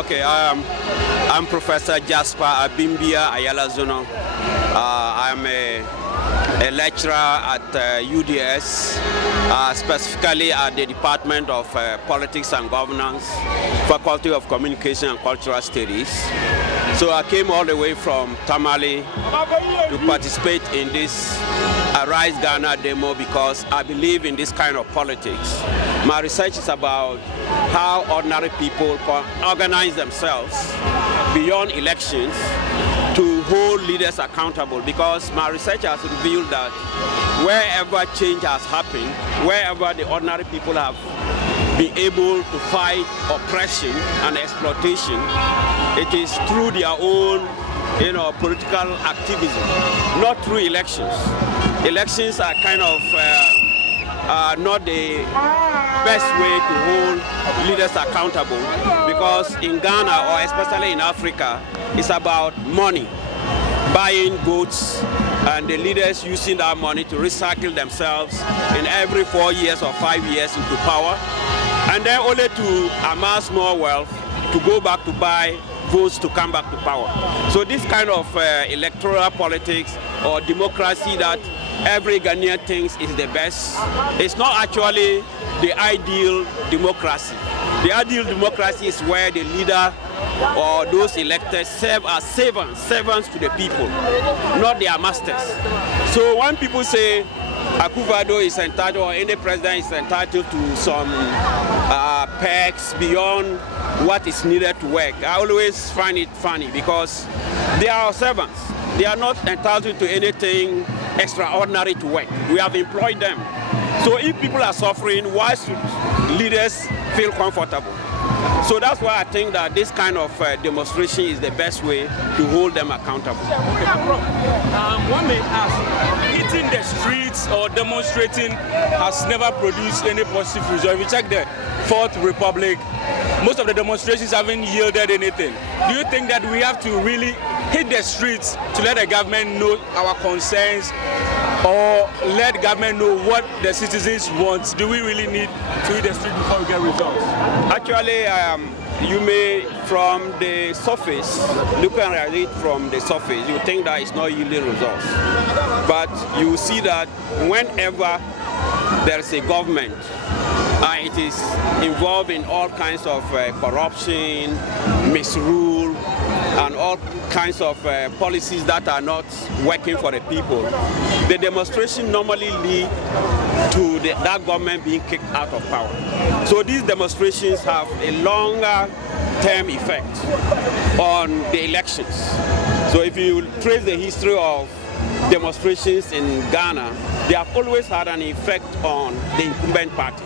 Okay, I'm Professor Jasper Abimbia Ayala Zono. I'm a lecturer at UDS, specifically at the Department of Politics and Governance, Faculty of Communication and Cultural Studies. So I came all the way from Tamale to participate in this Arise Ghana demo because I believe in this kind of politics. My research is about how ordinary people can organize themselves beyond elections to hold leaders accountable, because my research has revealed that wherever change has happened, wherever the ordinary people have been able to fight oppression and exploitation, it is through their own political activism, not through elections. Elections are kind of not the best way to hold leaders accountable, because in Ghana, or especially in Africa, it's about money, buying votes, and the leaders using that money to recycle themselves in every 4 years or 5 years into power, and then only to amass more wealth to go back to buy votes to come back to power. So this kind of electoral politics or democracy that every Ghanaian thinks is the best, it's not actually the ideal democracy. The ideal democracy is where the leader or those elected serve as servants to the people, not their masters. So when people say Akufo-Addo is entitled, or any president is entitled to some perks beyond what is needed to work, I always find it funny, because they are our servants. They are not entitled to anything extraordinary to work. We have employed them. So if people are suffering, why should leaders feel comfortable? So that's why I think that this kind of demonstration is the best way to hold them accountable. Okay, one may ask, hitting the streets or demonstrating has never produced any positive result. If you check the Fourth Republic, most of the demonstrations haven't yielded anything. Do you think that we have to really hit the streets to let the government know our concerns, or let the government know what the citizens want? Do we really need to hit the street before we get results? Actually, you may, from the surface, looking at it from the surface, you think that it's not yielding results. But you see that whenever there is a government, it is involved in all kinds of corruption, misrule, and all kinds of policies that are not working for the people, the demonstration normally lead to that government being kicked out of power. So these demonstrations have a longer term effect on the elections. So if you trace the history of demonstrations in Ghana, they have always had an effect on the incumbent party.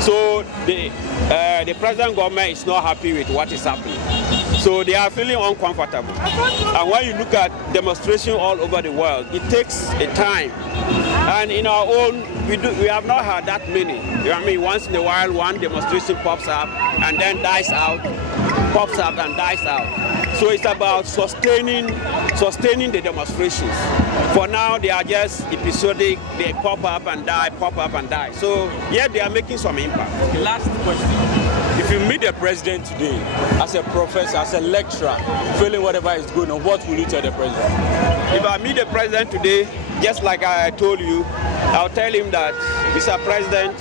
So the present government is not happy with what is happening. So they are feeling uncomfortable. And when you look at demonstration all over the world, it takes a time. And in our own, we have not had that many. You know what I mean? Once in a while, one demonstration pops up and then dies out, pops up and dies out. So it's about sustaining the demonstrations. For now, they are just episodic. They pop up and die, pop up and die. So yeah, they are making some impact. The last question. If you meet the president today, as a professor, as a lecturer, feeling whatever is going on, what will you tell the president? If I meet the president today, just like I told you, I'll tell him that, Mr. President,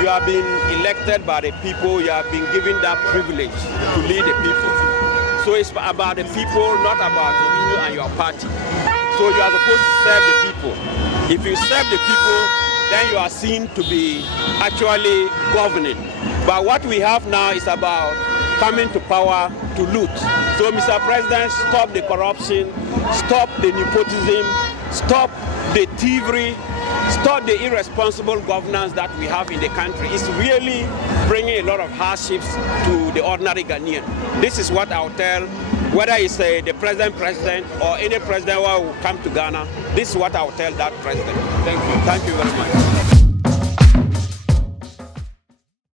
you have been elected by the people, you have been given that privilege to lead the people. So it's about the people, not about you and your party. So you are supposed to serve the people. If you serve the people, then you are seen to be actually governing. But what we have now is about coming to power to loot. So Mr. President, stop the corruption, stop the nepotism, stop the thievery, stop the irresponsible governance that we have in the country. It's really bringing a lot of hardships to the ordinary Ghanaian. This is what I'll tell, whether it's the present president or any president who will come to Ghana, this is what I'll tell that president. Thank you. Thank you very much.